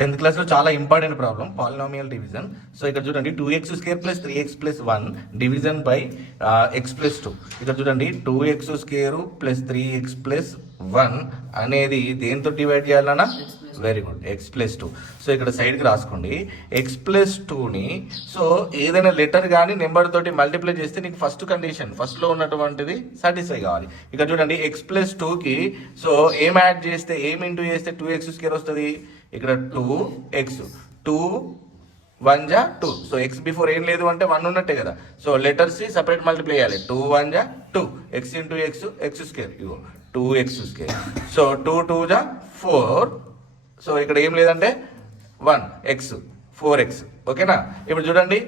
10th class లో చాలా important problem polynomial division. So ఇక్కడ చూడండి 2x² + 3x + 1 division by x + 2. ఇక్కడ చూడండి 2x² + 3x + 1 అనేది దేంతో డివైడ్ చేయాలన్నా, వెరీ గుడ్, x + 2. సో ఇక్కడ సైడ్కి రాసుకోండి x + 2ని. సో ఏదైనా లెటర్ కానీ నెంబర్ తోటి మల్టిప్లై చేస్తే నీకు ఫస్ట్ కండిషన్, ఫస్ట్లో ఉన్నటువంటిది సాటిస్ఫై కావాలి. ఇక్కడ చూడండి x + 2కి సో ఏం యాడ్ చేస్తే, ఏం ఇంటూ చేస్తే 2x² వస్తుంది. ఇక్కడ 2x, 2 1 జా 2. సో x బిఫోర్ ఏం లేదు అంటే 1 ఉన్నట్టే కదా. సో లెటర్స్ సపరేట్ మల్టిప్లై చేయాలి. 2 1 జా 2, x ఇంటూ x, x², ఇగో 2x². సో 2 2 జా 4. సో ఇక్కడ ఏం లేదంటే 1x, 4x. ఓకేనా. ఇప్పుడు చూడండి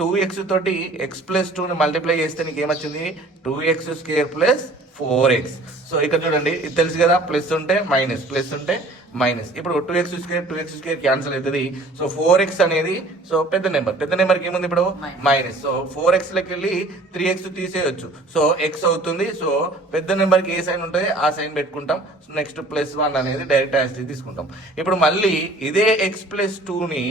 2x తోటి x + 2ని మల్టిప్లై చేస్తే నీకు ఏమొచ్చింది, 2x² + 4x. సో ఇక్కడ చూడండి ఇది తెలుసు కదా, ప్లస్ ఉంటే మైనస్, ప్లస్ ఉంటే మైనస్. ఇప్పుడు 2x² క్యాన్సిల్ అవుతుంది. సో 4x అనేది సో పెద్ద నెంబర్కి ఏముంది ఇప్పుడు మైనస్. సో 4x లకి వెళ్ళి 3x తీసేయచ్చు. సో x అవుతుంది. సో పెద్ద నెంబర్కి ఏ సైన్ ఉంటుంది ఆ సైన్ పెట్టుకుంటాం. సో నెక్స్ట్ +1 అనేది డైరెక్ట్ యాజ్ తీసుకుంటాం. ఇప్పుడు మళ్ళీ ఇదే x + 2ని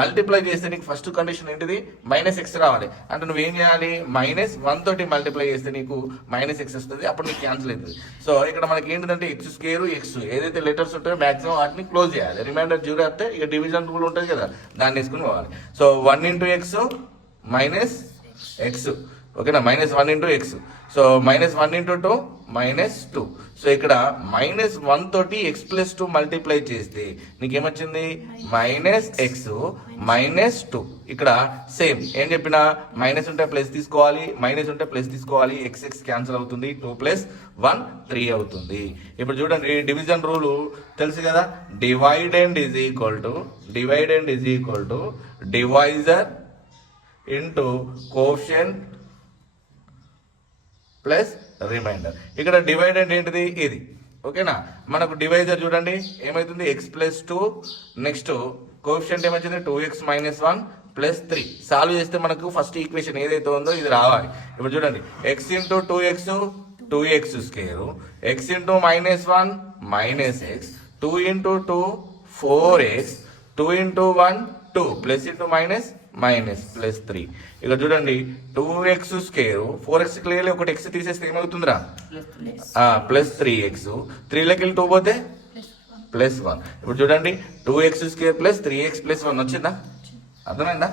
మల్టిప్లై చేస్తే నీకు ఫస్ట్ కండిషన్ ఏంటిది, -x రావాలి. అంటే నువ్వేం చేయాలి, -1 తోటి మల్టిప్లై చేస్తే నీకు -x వస్తుంది. అప్పుడు నీకు క్యాన్సిల్ అవుతుంది. సో ఇక్కడ మనకి ఏంటంటే x² x ఏదైతే లెటర్స్ ఉంటాయో మ్యాక్సిమం వాటిని క్లోజ్ చేయాలి. రిమైండర్ 0 వస్తే ఇక డివిజన్ కూడా ఉంటుంది కదా, దాన్ని వేసుకుని పోవాలి. So 1 × x -x. ఓకేనా, -1 × x. సో -1 × 2 -2. సో ఇక్కడ -1 తోటి x + 2 మల్టిప్లై చేస్తే నీకేమొచ్చింది, -x -2. ఇక్కడ సేమ్ ఏం చెప్పినా, మైనస్ ఉంటే ప్లస్ తీసుకోవాలి, మైనస్ ఉంటే ప్లస్ తీసుకోవాలి. x క్యాన్సిల్ అవుతుంది. 2 + 1 3 అవుతుంది. ఇప్పుడు చూడండి డివిజన్ రూల్ తెలుసు కదా, dividend is equal to divisor into coefficient plus remainder. ఇక్కడ డివైడెండ్ ఏంటిది, ఇది. ఓకేనా. మనకు డివైజర్ చూడండి ఏమైతుంది, x + 2. నెక్స్ట్ కోఎఫిషియంట్ ఏమొచ్చింది, 2x - 1 + 3. సాల్వ్ చేస్తే మనకు ఫస్ట్ ఈక్వేషన్ ఏదైతే ఉందో ఇది రావాలి. ఇప్పుడు చూడండి x × 2x 2x², x × -1 -x, 2 × 2 4x, 2 × 1 2, plus into minus minus +3. ఇక చూడండి 2x², 4x క్లియర్లీ ఒకటి x తీసేస్తే ఏమవుతుందిరా, +3x. 3లోకి వెళ్ళి 2 పోతే +1. ఇప్పుడు చూడండి 2x² + 3x + 1 వచ్చిందా, అర్థమైందా.